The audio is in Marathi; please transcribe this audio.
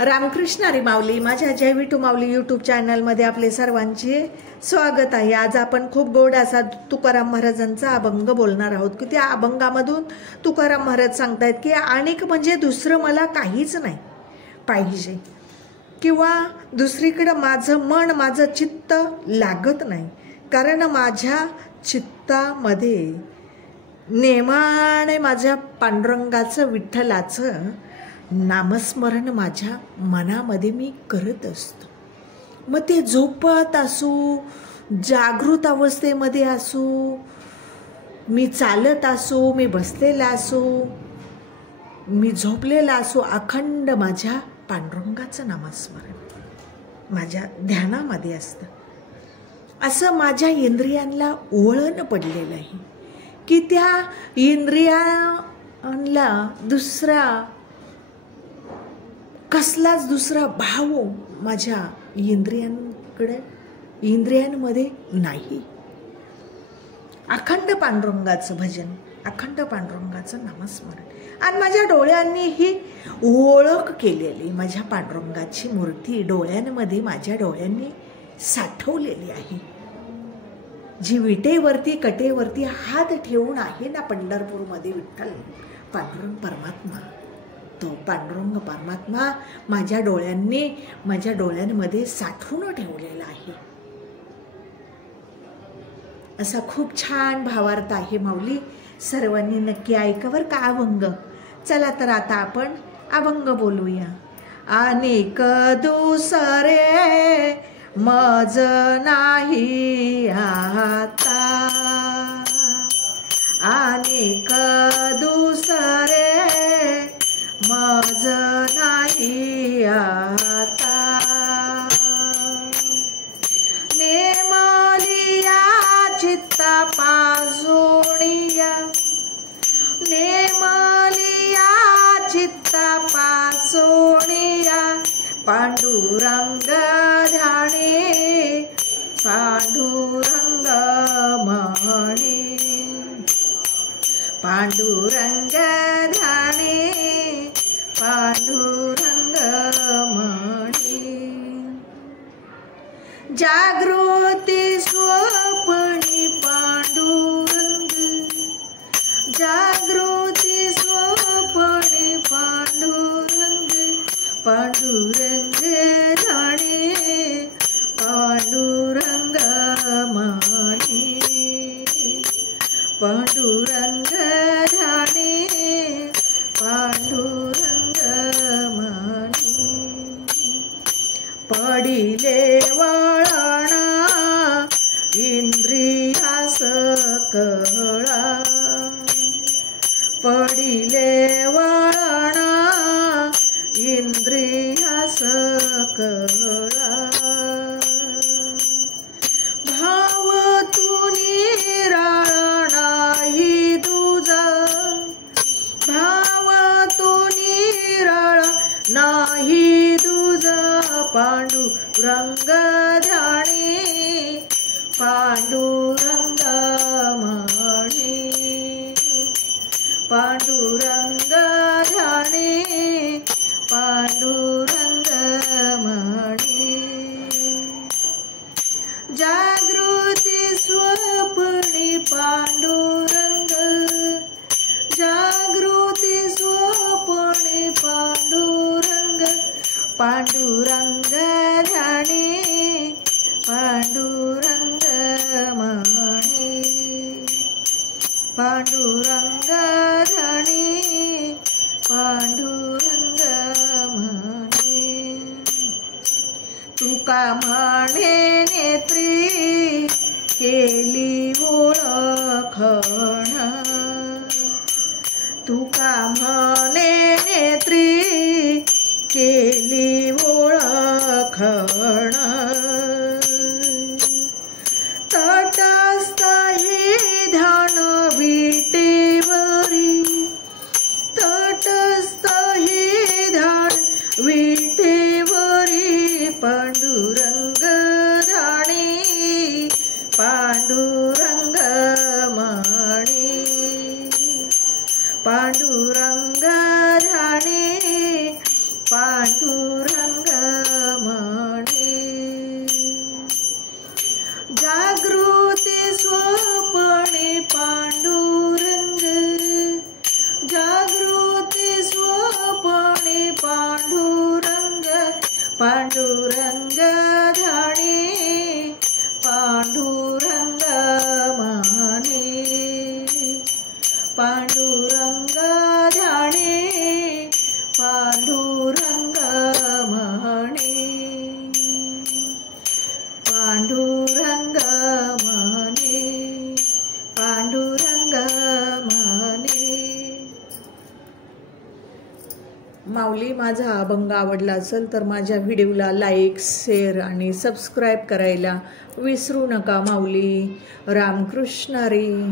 रामकृष्ण हरी माऊली. माझ्या जय विठू माऊली यूट्यूब चॅनलमध्ये आपले सर्वांचे स्वागत आहे. आज आपण खूप गोड असा तुकाराम महाराजांचा अभंग बोलणार आहोत की त्या अभंगामधून तुकाराम महाराज सांगतायत की अनेक म्हणजे दुसरं मला काहीच नाही पाहिजे किंवा दुसरीकडे माझं मन माझं चित्त लागत नाही, कारण माझ्या चित्तामध्ये नेमाने माझ्या पांडुरंगाचं विठ्ठलाचं नामस्मरण माझ्या मनामध्ये मी करत असतो. मग ते झोपत असू, जागृत अवस्थेमध्ये असू, मी चालत असू, मी बसलेला असू, मी झोपलेला असू, अखंड माझ्या पांडुरंगाचं नामस्मरण माझ्या ध्यानामध्ये असतं. असं माझ्या इंद्रियांना वळण पडलेलं आहे की त्या इंद्रियांना कसलाच दुसरा भाव माझ्या इंद्रियांमध्ये नाही. अखंड पांडुरंगाचं भजन, अखंड पांडुरंगाचं नामस्मरण, आणि माझ्या डोळ्यांनी ही ओळख केलेली माझ्या पांडुरंगाची मूर्ती डोळ्यांमध्ये माझ्या डोळ्यांनी साठवलेली आहे. जी विटेवरती कटेवरती हात ठेवून आहे ना पंढरपूरमध्ये विठ्ठल पांडुरंग परमात्मा, तो पांडुरंग परमात्मा माझ्या डोळ्यांमध्ये साठवून ठेवलेला आहे. असा खूप छान भावार्थ आहे माऊली. सर्वांनी नक्की ऐकावर का अभंग. चला तर आता आपण अभंग बोलूया. अनेक दुसरे मज नाही आता, अनेक दुसरे मज नाही आता, नेमलिया चित्ता पासोनिया, नेमलिया चित्ता पासोनिया, पांडुरंग ध्याने पांडुरंग म्हणे, पांडुरंग ध्याने पांडुरंग म्हणे, जागृती स्वप्नी पांडुरंग, जागृती स्वप्नी पांडुरंग, पांडुरंग ध्याने पांडुरंग म्हणे, पांडुरंग ध्याने पांडुरंग म्हणे, पडिले वळणा इंद्रियास कळा, पडिले वळणा इंद्रियास कळा, भाव तू निराळा नाही तुझा, भाव तू निराळा नाही तुझा, पांडुरंग ध्याने पांडुरंग म्हणे, पांडुरंग ध्याने पांडुरंग म्हणे, जागृती स्वप्नी पांडुरंग, जागृती स्वप्नी पांडुरंग, पांडुरंग ध्याने पांडुरंग म्हणे, पांडुरंग ध्याने पांडुरंग म्हणे, तुका म्हणे नेत्री केली ओळखण, तुका म्हणे नेत्री केली ओळखण, तटस्थ हे ध्यान विटेवरी, तटस्थ हे ध्यान विटेवरी, पांडुरंग ध्याने पांडुरंग म्हणे, पांडुरंग ध्याने पांडुरंग पांडुरंग धाणे पांडुरंग माने पांडुरंग धाणे पांडुरंग माने पांडुरंग माने पांडुरंग माने. माऊली, माझा अभंग आवडला असेल तर माझ्या व्हिडिओला लाईक, शेअर आणि सबस्क्राईब करायला विसरू नका माऊली. रामकृष्ण हरी.